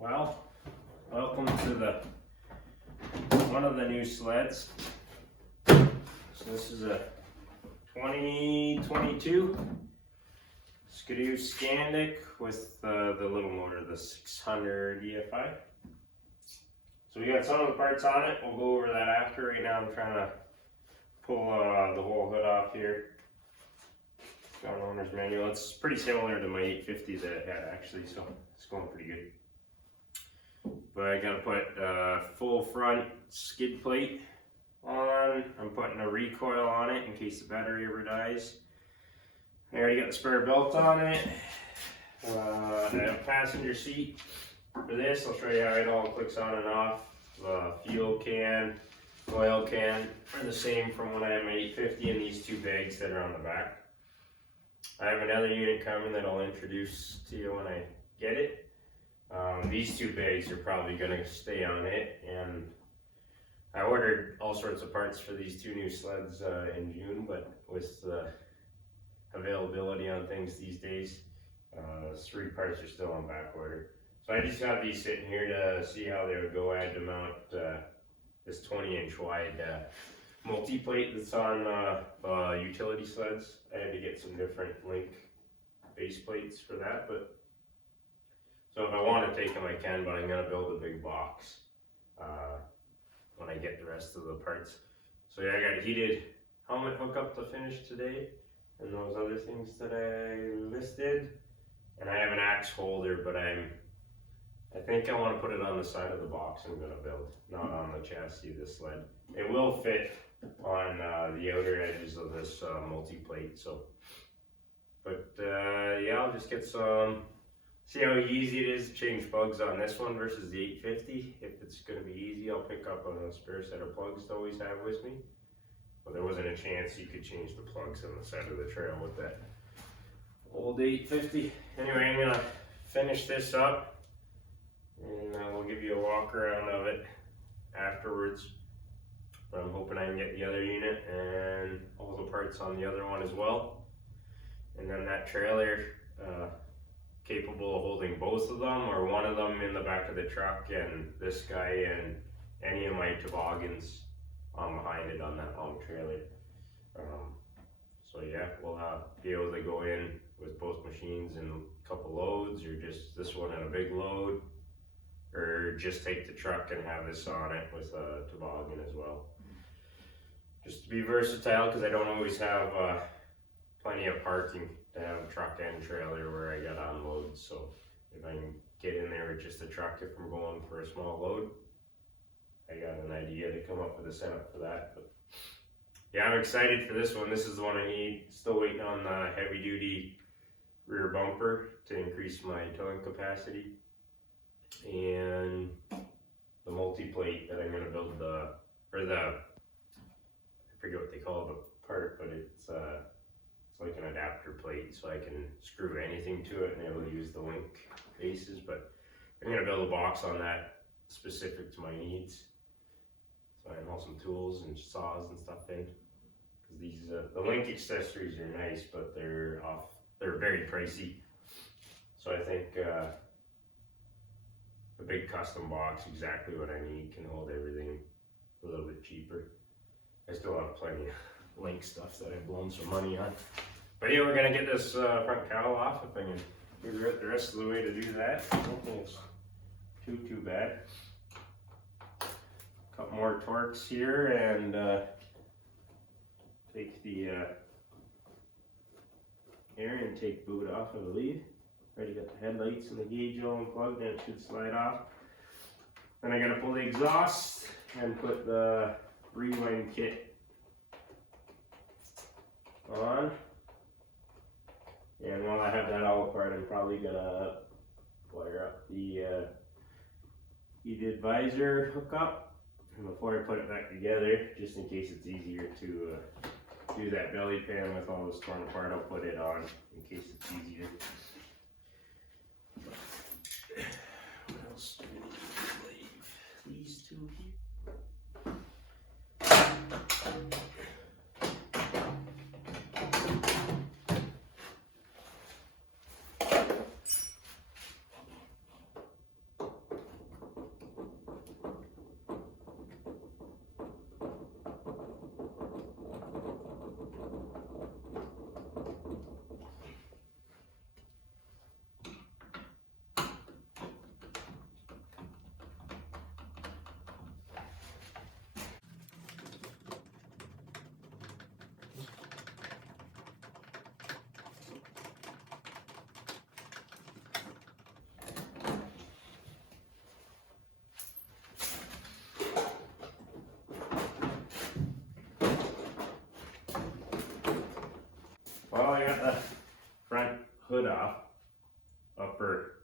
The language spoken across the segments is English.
Well, welcome to one of the new sleds. So this is a 2022 Skidoo Skandic with the little motor, the 600 EFI. So we got some of the parts on it. We'll go over that after. Right now I'm trying to pull the whole hood off here. Got an owner's manual. It's pretty similar to my 850 that I had actually, so it's going pretty good. But I gotta put full front skid plate on. I'm putting a recoil on it in case the battery ever dies. I already got the spare belt on it. I have a passenger seat for this. I'll show you how it all clicks on and off. The fuel can, oil can are the same from when I had my 850 and these two bags that are on the back. I have another unit coming that I'll introduce to you when I get it. These two bags are probably going to stay on it, and I ordered all sorts of parts for these two new sleds in June, but with the availability on things these days, 3 parts are still on back order. So I just have these sitting here to see how they would go. I had to mount this 20-inch wide multi-plate that's on utility sleds. I had to get some different link base plates for that, but so if I want to take them I can, but I'm going to build a big box when I get the rest of the parts. So yeah, I got a heated helmet hookup to finish today and those other things that I listed, and I have an axe holder, but I think I want to put it on the side of the box I'm going to build, not on the chassis of the sled. It will fit on the outer edges of this multi-plate, so, but yeah, I'll just get some, see how easy it is to change plugs on this one versus the 850. If it's going to be easy, I'll pick up a spare set of plugs to always have with me. But there wasn't a chance you could change the plugs on the side of the trail with that old 850. Anyway, I'm going to finish this up and we'll give you a walk around of it afterwards. But I'm hoping I can get the other unit and all the parts on the other one as well. And then that trailer, capable of holding both of them or one of them in the back of the truck, and this guy and any of my toboggans behind it on that long trailer. So yeah, we'll be able to go in with both machines and a couple loads, or just this one and a big load, or just take the truck and have this on it with a toboggan as well. Just to be versatile, because I don't always have plenty of parking to have a truck and trailer where I got unloads. So if I can get in there with just a truck, if I'm going for a small load, I got an idea to come up with a setup for that. But yeah, I'm excited for this one. This is the one I need. Still waiting on the heavy duty rear bumper to increase my towing capacity, and the multi-plate that I'm going to build I forget what they call the part, but it's like an adapter plate, so I can screw anything to it and it'll use the link bases. But I'm going to build a box on that specific to my needs, so I can haul some tools and saws and stuff in, because these the link accessories are nice, but they're very pricey. So I think a big custom box, exactly what I need, can hold everything a little bit cheaper. I still have plenty of link stuff that I've blown some money on. But yeah, we're gonna get this front cowl off if I can figure out the rest of the way to do that. I don't think it's too bad. Couple more torques here and take the air intake boot off, I believe. Already got the headlights and the gauge all unplugged, and it should slide off. Then I gotta pull the exhaust and put the rewind kit on. And while I have that all apart, I'm probably gonna wire up the heated visor hookup. And before I put it back together, just in case it's easier to do that belly pan with all this torn apart, I'll put it on in case it's easier. What else do we need to leave? These two here. Well, I got the front hood off, upper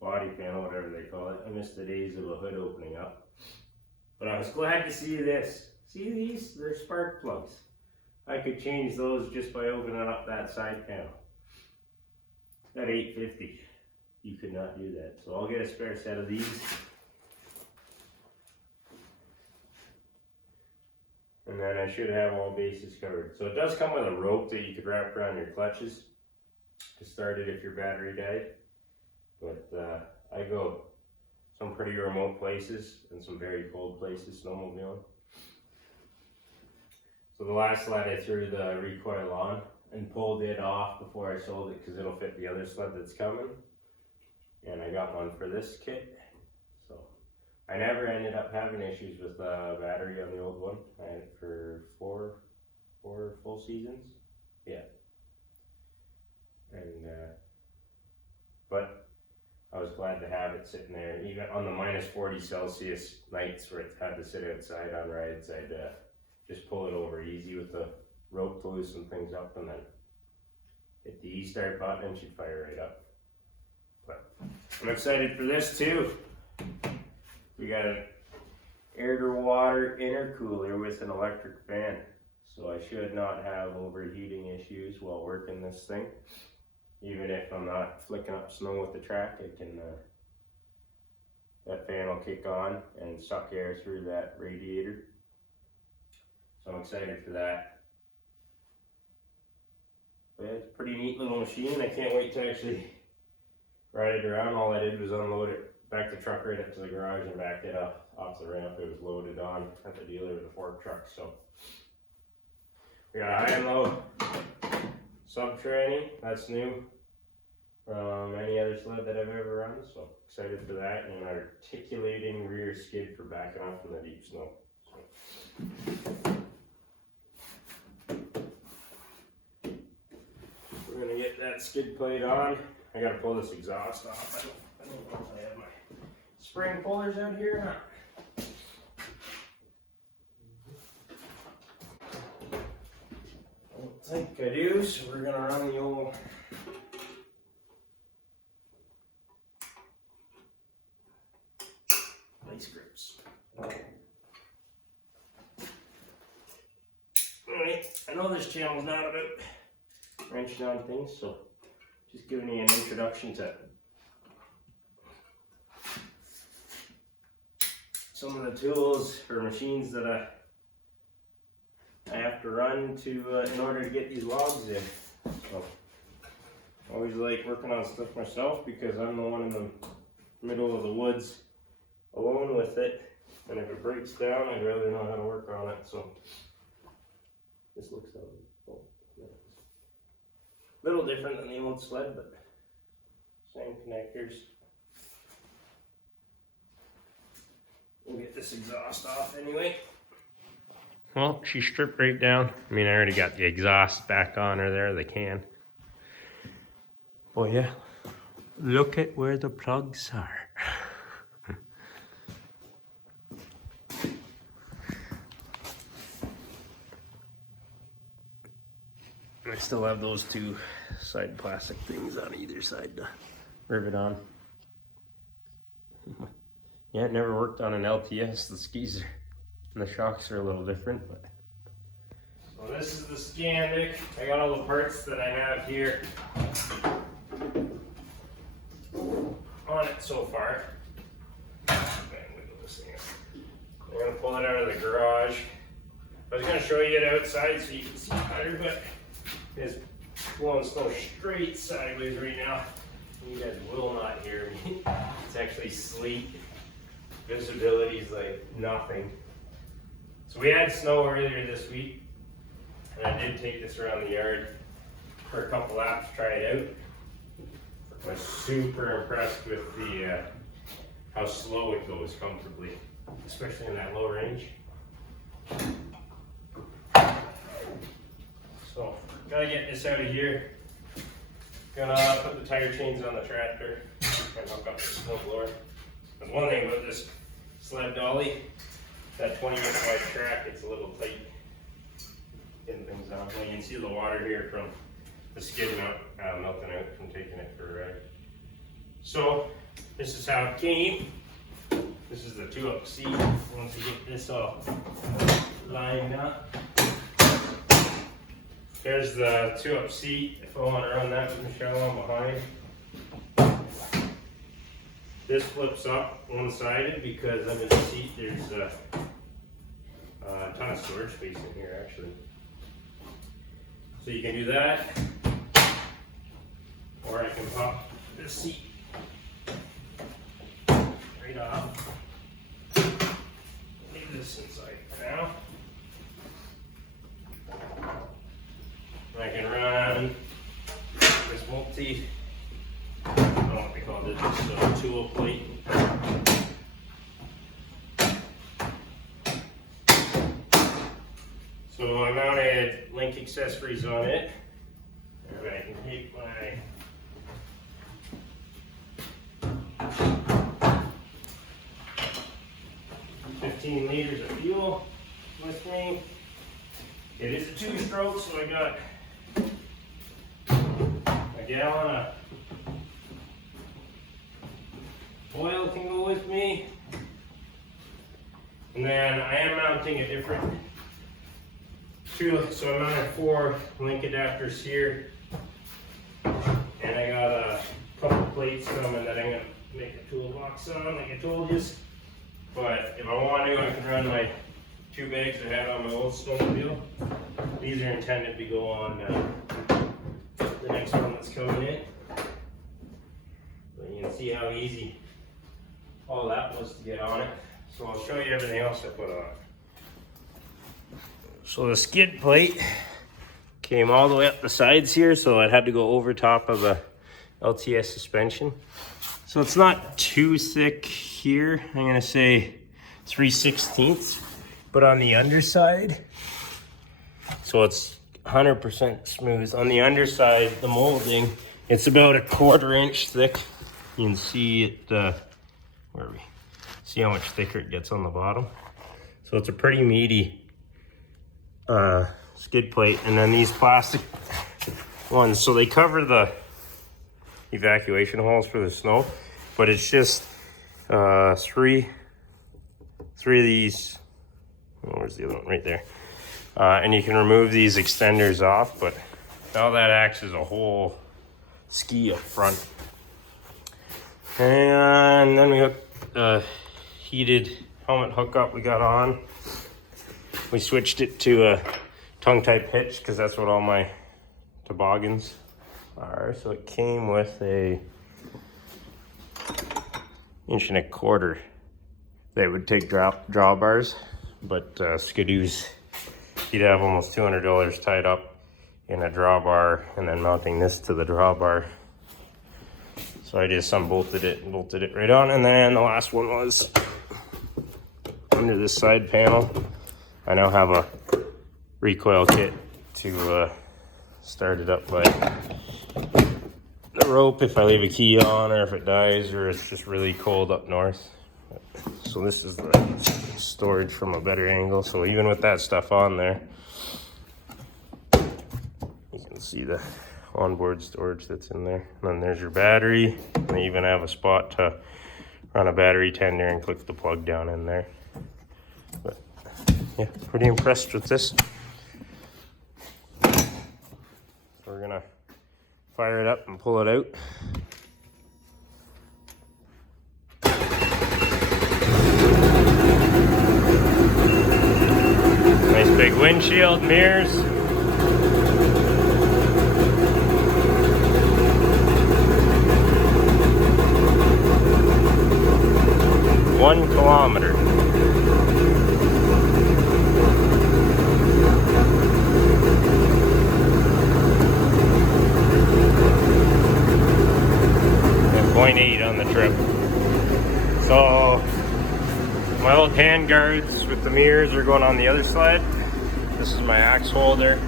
body panel, whatever they call it. I missed the days of a hood opening up. But I was glad to see this. See these? They're spark plugs. I could change those just by opening up that side panel. At $8.50. You could not do that. So I'll get a spare set of these. And then I should have all bases covered. So it does come with a rope that you could wrap around your clutches to start it if your battery died. But I go some pretty remote places and some very cold places snowmobiling. So the last sled I threw the recoil on and pulled it off before I sold it because it'll fit the other sled that's coming. And I got one for this kit. So I never ended up having issues with the battery on the old one. I had it for four full seasons. Yeah. And but I was glad to have it sitting there. Even on the -40°C nights where it had to sit outside on rides, I'd just pull it over easy with the rope to loosen things up and then hit the E-start button and she'd fire right up. But I'm excited for this too. We got an air to water intercooler with an electric fan. So I should not have overheating issues while working this thing. Even if I'm not flicking up snow with the track, I can, that fan will kick on and suck air through that radiator. So I'm excited for that. But it's a pretty neat little machine. I can't wait to actually ride it around. All I did was unload it, back the truck right up to the garage and backed it up off the ramp. It was loaded on at the dealer with a fork truck. So we got a high and low sub tranny. That's new from any other sled that I've ever run. So excited for that. And an articulating rear skid for backing off in the deep snow. We're gonna get that skid plate on. I gotta pull this exhaust off. I don't know if I have my spring pullers out here or not. I don't think I do, so we're gonna run the old vice grips. Alright, I know this channel is not about wrenching on things, so just giving you an introduction to some of the tools or machines that I have to run to in order to get these logs in. So I always like working on stuff myself because I'm the one in the middle of the woods alone with it, and if it breaks down I'd rather know how to work on it. So this looks a little different than the old sled, but same connectors. We'll get this exhaust off anyway. Well, she stripped right down. I mean, I already got the exhaust back on her there, the can. Oh yeah, look at where the plugs are. I still have those two side plastic things on either side to rivet on. Yeah, it never worked on an LTS. The skis are, and the shocks are a little different, but. So this is the Skandic. I got all the parts that I have here on it so far. Man, wiggle this thing up. I'm gonna pull it out of the garage. I was gonna show you it outside so you can see better, but it's blowing snow straight sideways right now. You guys will not hear me. It's actually sleet. Visibility is like nothing. So we had snow earlier this week, and I did take this around the yard for a couple laps to try it out. I was super impressed with the how slow it goes comfortably, especially in that low range. So gotta get this out of here. Gonna put the tire chains on the tractor and hook up the snow blower. There's one thing about this sled dolly, that 20-inch wide track, it's a little tight getting things on. Well, you can see the water here from the skid mount melting out from taking it for a ride. So this is how it came. This is the 2-up seat. Once you get this all lined up, there's the 2-up seat. If I want to run that with Michelle on behind, this flips up one-sided because under the seat there's a ton of storage space in here actually. So you can do that, or I can pop this seat right off. Leave this inside for now. And I can run this multi, I don't know what they call it, this tool plate. So I mounted link accessories on it, and I can take my $15 liters of fuel with me. It is a 2-stroke, so I got a gallon of oil can go with me. And then I am mounting a different so I mounted 4 link adapters here. And I got a couple plates coming that I'm going to make a toolbox on, like I told you. But if I want to, I can run my 2 bags I had on my old snowmobile. These are intended to go on the next one that's coming in. But you can see how easy all that was to get on it. So I'll show you everything else I put on. So the skid plate came all the way up the sides here, so it had to go over top of the LTS suspension. So it's not too thick here. I'm gonna say 3/16, but on the underside, so it's 100% smooth. On the underside, the molding, it's about a 1/4 inch thick. You can see it, where are we? See how much thicker it gets on the bottom. So it's a pretty meaty skid plate. And then these plastic ones, so they cover the evacuation holes for the snow, but it's just three of these. Oh, where's the other one? Right there. And you can remove these extenders off, but all that acts as a whole ski up front. And then we hooked heated helmet hookup we got on. We switched it to a tongue type hitch because that's what all my toboggans are. So it came with a 1.25 inch that would take drawbars, but Skidoos, you'd have almost $200 tied up in a drawbar and then mounting this to the drawbar. So I just unbolted it and bolted it right on. And then the last one was under this side panel. I now have a recoil kit to start it up by the rope if I leave a key on, or if it dies, or it's just really cold up north. So this is the storage from a better angle. So even with that stuff on there, you can see the onboard storage that's in there. And then there's your battery. And they even have a spot to run a battery tender and click the plug down in there. But yeah, pretty impressed with this. So we're gonna fire it up and pull it out. Nice big windshield, mirrors. One kilometer. And 0.8 on the trip. So my old hand guards with the mirrors are going on the other side. This is my axe holder.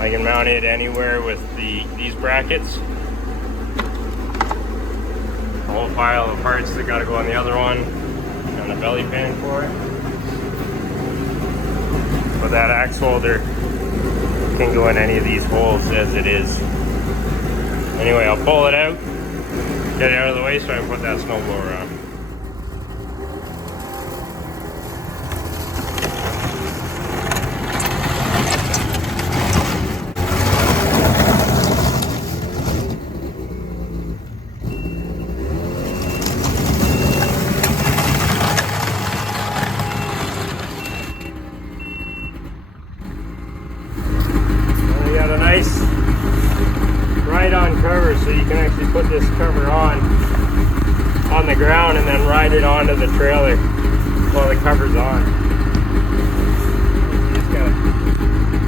I can mount it anywhere with these brackets. A whole pile of parts that gotta go on the other one, and a belly pan for it. But that axe holder can go in any of these holes as it is. Anyway, I'll pull it out, get it out of the way so I can put that snowblower on. Nice ride-on cover, so you can actually put this cover on the ground and then ride it onto the trailer while the cover's on. You just gotta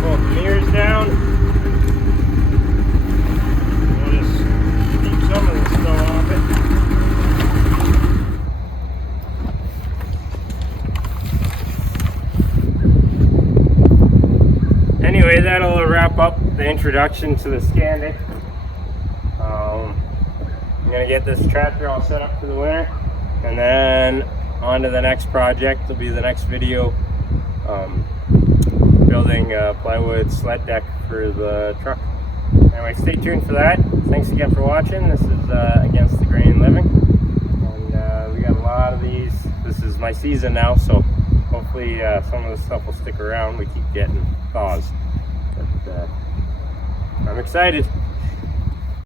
pull the mirrors down. We'll just keep some of the snow off it. Anyway, that'll wrap up the introduction to the Skandic. I'm gonna get this tractor all set up for the winter, and then on to the next project. Will be the next video, building a plywood sled deck for the truck. Anyway, stay tuned for that. Thanks again for watching. This is Against the Grain Living, and we got a lot of these. This is my season now, so hopefully some of the stuff will stick around. We keep getting thaws. But I'm excited.